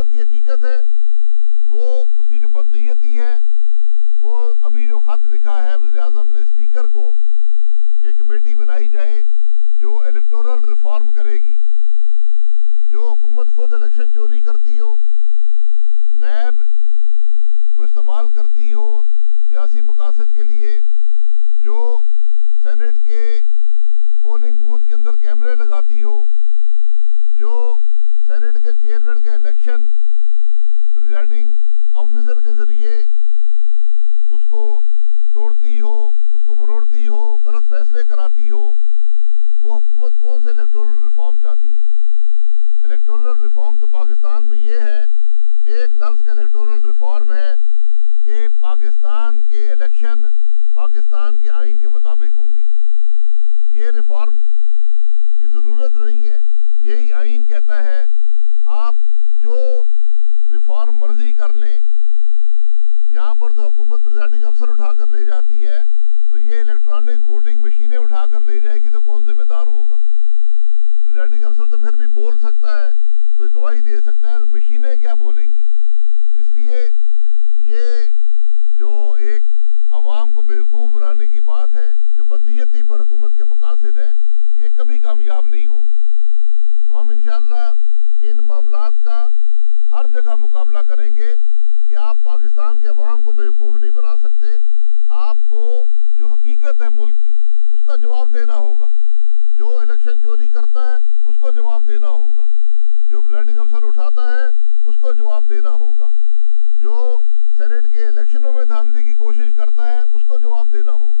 हुकूमत की हकीकत है वो उसकी जो बदनीयती है, वो अभी जो ख़त लिखा है वज़ीर-ए-आज़म ने स्पीकर को कि कमेटी बनाई जाए जो इलेक्टोरल रिफॉर्म करेगी। जो हुकूमत खुद इलेक्शन चोरी करती हो, नैब को इस्तेमाल करती हो सियासी मकासद के लिए, जो सेनेट के पोलिंग बूथ के अंदर कैमरे लगाती हो, जो सेनेट के चेयरमैन का इलेक्शन प्रिजाइडिंग ऑफिसर के ज़रिए उसको तोड़ती हो, उसको मरोड़ती हो, गलत फैसले कराती हो, वो हुकूमत कौन से इलेक्टोरल रिफॉर्म चाहती है? इलेक्टोरल रिफॉर्म तो पाकिस्तान में ये है, एक लफ्ज़ का इलेक्टोरल रिफॉर्म है कि पाकिस्तान के इलेक्शन पाकिस्तान के आइन के मुताबिक होंगे। ये रिफॉर्म की ज़रूरत नहीं है, यही आइन कहता है। आप जो रिफॉर्म मर्जी कर लें, यहाँ पर तो हुकूमत प्रिजाइडिंग अफसर उठाकर ले जाती है, तो ये इलेक्ट्रॉनिक वोटिंग मशीनें उठाकर ले जाएगी तो कौन जिम्मेदार होगा? प्रिजाइडिंग अफसर तो फिर भी बोल सकता है, कोई गवाही दे सकता है, मशीनें क्या बोलेंगी? इसलिए ये जो एक अवाम को बेवकूफ़ बनाने की बात है, जो बदनीयती पर हुकूमत के मकासद हैं, ये कभी कामयाब नहीं होंगी। तो हम इंशाअल्लाह इन मामलात का हर जगह मुकाबला करेंगे कि आप पाकिस्तान के अवाम को बेवकूफ़ नहीं बना सकते। आपको जो हकीकत है मुल्क की, उसका जवाब देना होगा। जो इलेक्शन चोरी करता है उसको जवाब देना होगा, जो प्रिजाइडिंग अफसर उठाता है उसको जवाब देना होगा, जो सेनेट के इलेक्शनों में धांधली की कोशिश करता है उसको जवाब देना होगा।